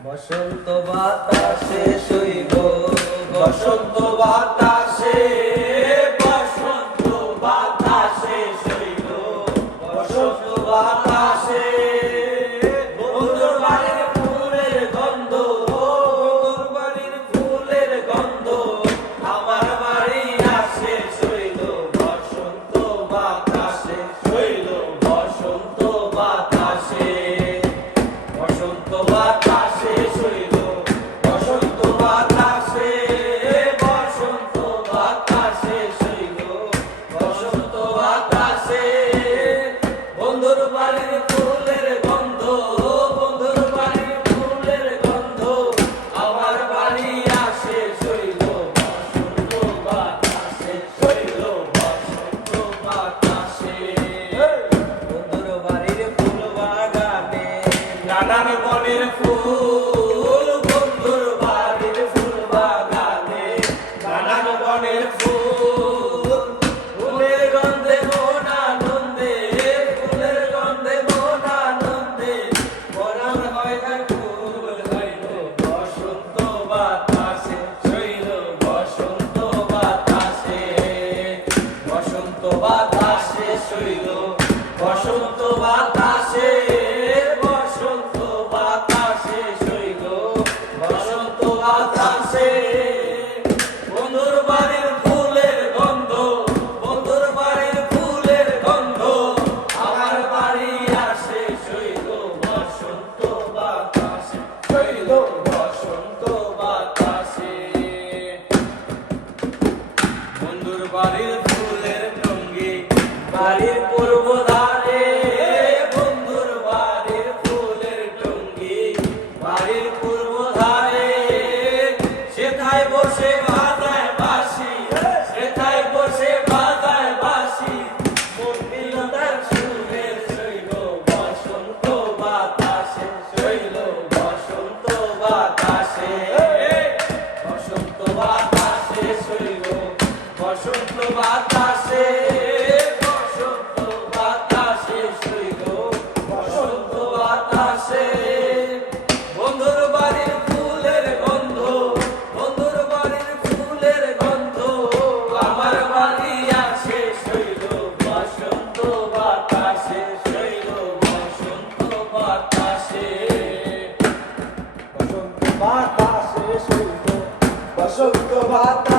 বসন্ত বাতাসে শৈব বসন্ত বাতাসে বসন্ত বাতাসে শৈব বসন্ত বাতাসে বন্ধুর বাড়ির ফুলের গন্ধ বন্ধুর বাড়ির ফুলের গন্ধ আমার বাড়ি আসে শৈল বসন্ত বাতাসে শৈল বসন্ত বাতাসে বসন্ত বাতাসে শৈল বসন্ত বাতাসে বসন্ত বাতাসে শৈল বসন্ত বাতাসে বন্ধুর বাড়ির ফুলের গন্ধ বন্ধুর বাড়ির ফুলের গন্ধ আমার বাড়ি আসে শৈল বসন্ত বাতাসে শৈল বসন্ত বাতাসে বন্ধুর বাড়ির ফুল বাগানে নানান বনের ফুল বন্ধুর বাড়ির ফুল বাগানে নানান বনের ফুল ফুলের গন্ধে মন আনন্দে ফুলের গন্ধে মন আনন্দে পরাণ হয় ফুল হইল বসন্ত বাতাসে শৈল বসন্ত বাতাসে বসন্ত বাতাসে শৈল বসন্ত বাতাসে বসন্ত বাতাসে শৈল বসন্ত বাতাসে বন্ধুর বাড়ির ফুলের গন্ধ বন্ধুর বাড়ির ফুলের গন্ধ আমার বাড়ি আসে শৈল বসন্ত বাতাসে শৈল বসন্ত বাতাসে বন্ধুর বাড়ির ফুলের টঙ্গি বাড়ির পূর্ব ধারে বন্ধুর বাড়ির ফুলের টঙ্গি বাড়ির পূর্ব ধারে সেথায় বসে বাজায় বাঁশি সেথায় বসে বাজায় বাঁশি মন্দিরতার সুরের শৈল বসন্ত বাতাসে শৈল বসন্ত বাতাসে বসন্ত বাতাসে শৈল বসন্ত বাতাসে বসন্ত বাতাসে শৈল বসন্ত বাতাসে বন্ধুর বাড়ির ফুলের গন্ধ বন্ধুর বাড়ির ফুলের গন্ধ আমার বাড়ি আসে শৈল বসন্ত বাতাসে শৈল বসন্ত বাতাসে বসন্ত বাতাসে শৈল বসন্ত বাতাসে